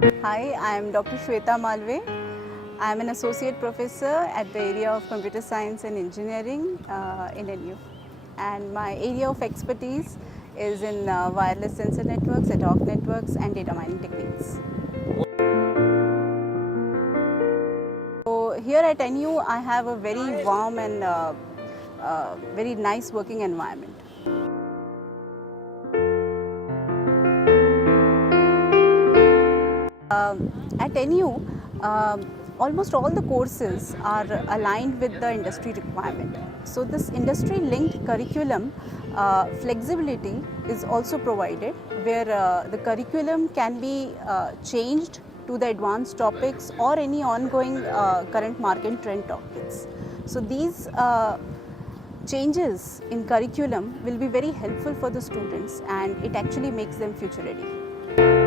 Hi, I am Dr. Shweat Malwe. I am an Associate Professor at the area of Computer Science and Engineering in NIIT. And my area of expertise is in wireless sensor networks, ad hoc networks and data mining techniques. So here at NIIT, I have a very warm and very nice working environment. At NIIT, almost all the courses are aligned with the industry requirement. So this industry-linked curriculum flexibility is also provided, where the curriculum can be changed to the advanced topics or any ongoing current market trend topics. So these changes in curriculum will be very helpful for the students, and it actually makes them future ready.